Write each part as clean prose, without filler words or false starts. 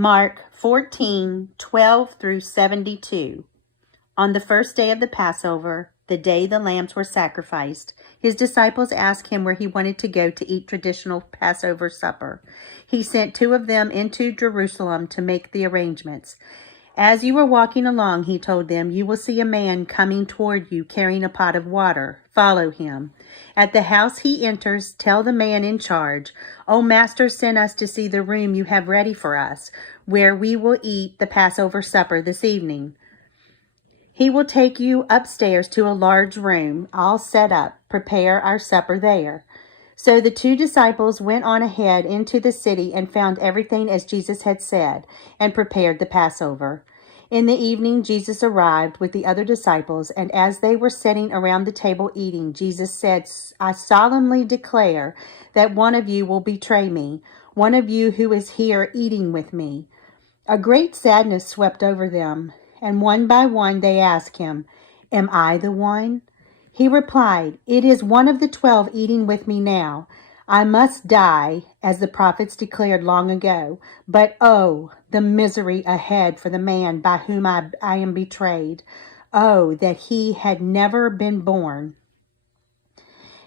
Mark 14:12 through 72. On the first day of the Passover, the day the lambs were sacrificed, his disciples asked him where he wanted to go to eat traditional Passover supper. He sent 2 of them into Jerusalem to make the arrangements. As you are walking along, he told them, you will see a man coming toward you carrying a pot of water. Follow him. At the house he enters, tell the man in charge, "Oh, Master sent us to see the room you have ready for us, where we will eat the Passover supper this evening." He will take you upstairs to a large room, all set up. Prepare our supper there. So the 2 disciples went on ahead into the city and found everything as Jesus had said, and prepared the Passover. In the evening, Jesus arrived with the other disciples, and as they were sitting around the table eating, Jesus said, "I solemnly declare that one of you will betray me, one of you who is here eating with me." A great sadness swept over them, and one by one they asked him, "Am I the one?" He replied, "It is one of the 12 eating with me now. I must die, as the prophets declared long ago. But oh, the misery ahead for the man by whom I am betrayed. Oh, that he had never been born."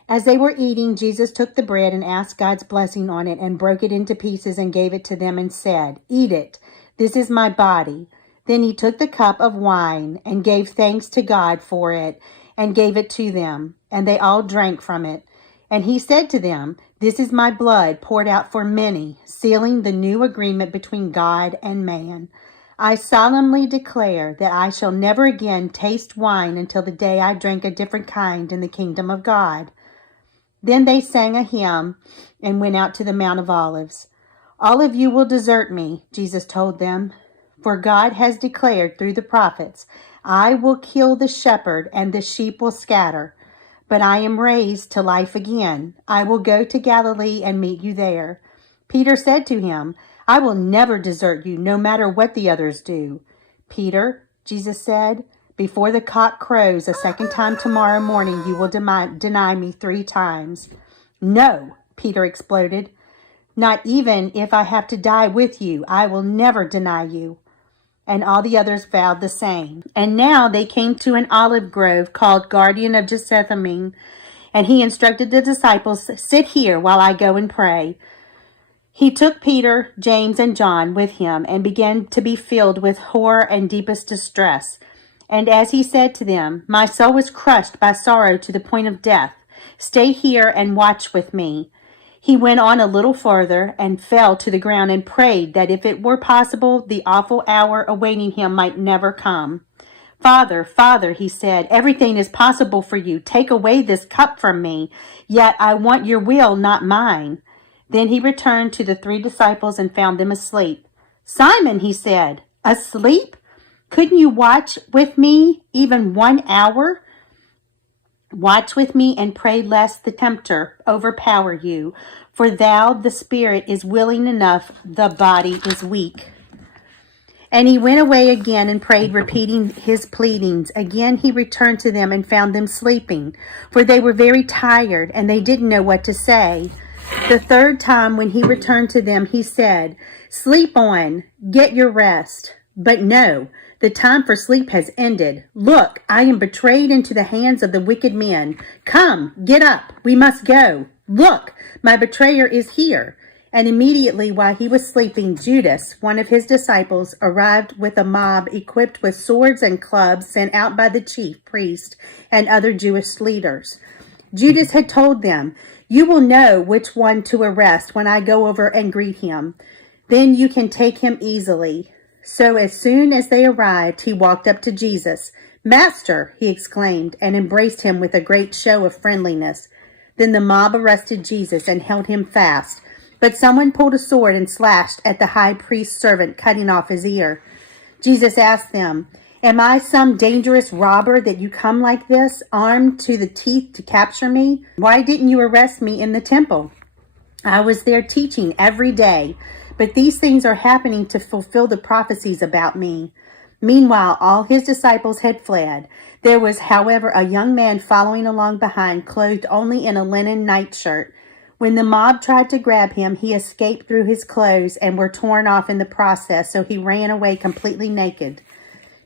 As they were eating, Jesus took the bread and asked God's blessing on it and broke it into pieces and gave it to them and said, "Eat it. This is my body." Then he took the cup of wine and gave thanks to God for it and gave it to them, and they all drank from it. And he said to them, "This is my blood poured out for many, sealing the new agreement between God and man. I solemnly declare that I shall never again taste wine until the day I drink a different kind in the kingdom of God." Then they sang a hymn and went out to the Mount of Olives. "All of you will desert me," Jesus told them, "for God has declared through the prophets, 'I will kill the shepherd and the sheep will scatter.' But I am raised to life again. I will go to Galilee and meet you there." Peter said to him, "I will never desert you, no matter what the others do." "Peter," Jesus said, "before the cock crows a second time tomorrow morning, you will deny me 3 times. "No," Peter exploded. "Not even if I have to die with you, I will never deny you." And all the others vowed the same. And now they came to an olive grove called Garden of Gethsemane, and he instructed the disciples, "Sit here while I go and pray." He took Peter, James, and John with him and began to be filled with horror and deepest distress. And as he said to them, "My soul is crushed by sorrow to the point of death. Stay here and watch with me." He went on a little further and fell to the ground and prayed that if it were possible, the awful hour awaiting him might never come. "Father, Father," he said, "everything is possible for you. Take away this cup from me. Yet I want your will, not mine." Then he returned to the 3 disciples and found them asleep. "Simon," he said, "asleep? Couldn't you watch with me even 1 hour? Watch with me and pray lest the tempter overpower you. For the spirit is willing enough, the body is weak." And he went away again and prayed, repeating his pleadings. Again he returned to them and found them sleeping, for they were very tired, and they didn't know what to say. The 3rd time when he returned to them, he said, "Sleep on, get your rest." But no, the time for sleep has ended. "Look, I am betrayed into the hands of the wicked men. Come, get up, we must go. Look, my betrayer is here." And immediately while he was sleeping, Judas, one of his disciples, arrived with a mob equipped with swords and clubs sent out by the chief priest and other Jewish leaders. Judas had told them, "You will know which one to arrest when I go over and greet him. Then you can take him easily." So as soon as they arrived, he walked up to Jesus. "Master," he exclaimed, and embraced him with a great show of friendliness. Then the mob arrested Jesus and held him fast. But someone pulled a sword and slashed at the high priest's servant, cutting off his ear. Jesus asked them, "Am I some dangerous robber that you come like this, armed to the teeth to capture me? Why didn't you arrest me in the temple? I was there teaching every day. But these things are happening to fulfill the prophecies about me." Meanwhile, all his disciples had fled. There was, however, a young man following along behind, clothed only in a linen nightshirt. When the mob tried to grab him, he escaped through his clothes and were torn off in the process, so he ran away completely naked.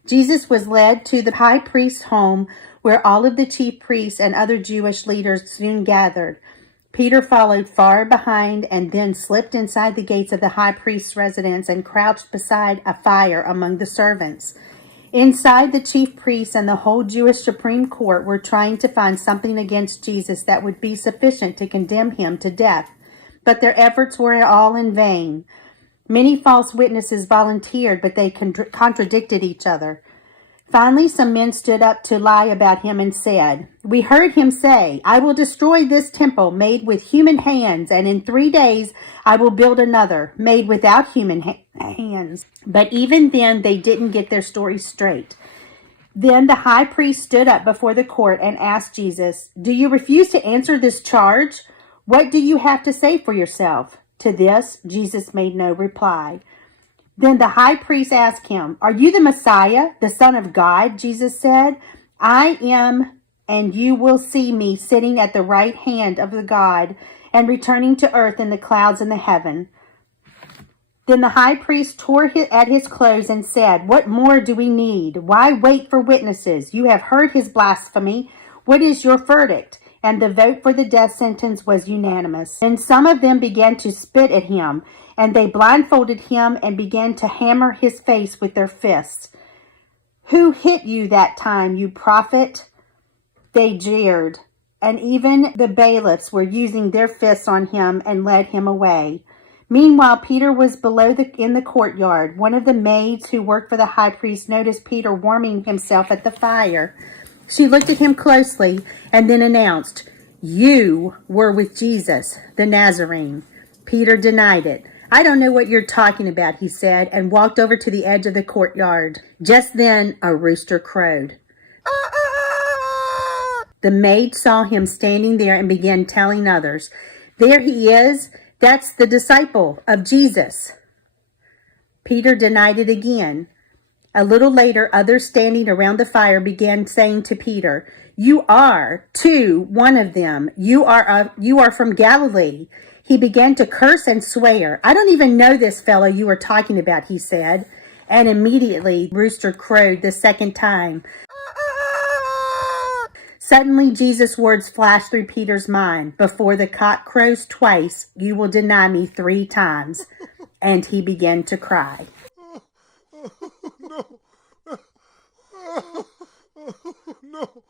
Jesus was led to the high priest's home, where all of the chief priests and other Jewish leaders soon gathered. Peter followed far behind and then slipped inside the gates of the high priest's residence and crouched beside a fire among the servants. Inside, the chief priests and the whole Jewish Supreme Court were trying to find something against Jesus that would be sufficient to condemn him to death. But their efforts were all in vain. Many false witnesses volunteered, but they contradicted each other. Finally, some men stood up to lie about him and said, "We heard him say, 'I will destroy this temple made with human hands, and in 3 days I will build another, made without human hands.'" But even then, they didn't get their story straight. Then the high priest stood up before the court and asked Jesus, "Do you refuse to answer this charge? What do you have to say for yourself?" To this, Jesus made no reply. Then the high priest asked him, "Are you the Messiah, the Son of God?" Jesus said, "I am, and you will see me sitting at the right hand of the God and returning to earth in the clouds in the heaven." Then the high priest tore at his clothes and said, "What more do we need? Why wait for witnesses? You have heard his blasphemy. What is your verdict?" And the vote for the death sentence was unanimous. And some of them began to spit at him, and they blindfolded him and began to hammer his face with their fists. "Who hit you that time, you prophet?" They jeered, and even the bailiffs were using their fists on him and led him away. Meanwhile, Peter was below in the courtyard. One of the maids who worked for the high priest noticed Peter warming himself at the fire. She looked at him closely and then announced, "You were with Jesus, the Nazarene." Peter denied it. "I don't know what you're talking about," he said, and walked over to the edge of the courtyard. Just then, a rooster crowed. The maid saw him standing there and began telling others, "There he is. That's the disciple of Jesus." Peter denied it again. A little later, others standing around the fire began saying to Peter, "You are, too, one of them. You are from Galilee." He began to curse and swear. "I don't even know this fellow you are talking about," he said. And immediately, the rooster crowed the second time. Suddenly, Jesus' words flashed through Peter's mind. "Before the cock crows twice, you will deny me 3 times." And he began to cry. No. No.